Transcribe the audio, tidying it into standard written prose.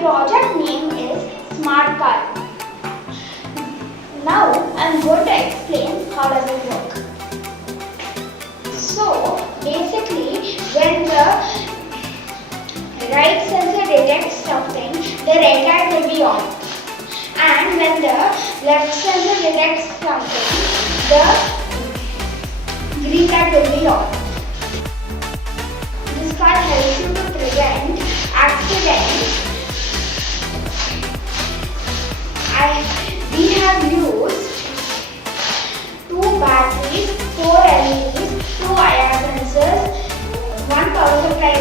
project name is Smart Car. Now I am going to explain how does it work. So basically, when the right sensor detects something, the red light will be on, and when the left sensor detects something, the green light will be on. This car helps you to prevent accidents. We have used 2 batteries, 4 LEDs, 2 IR sensors, 1 power supply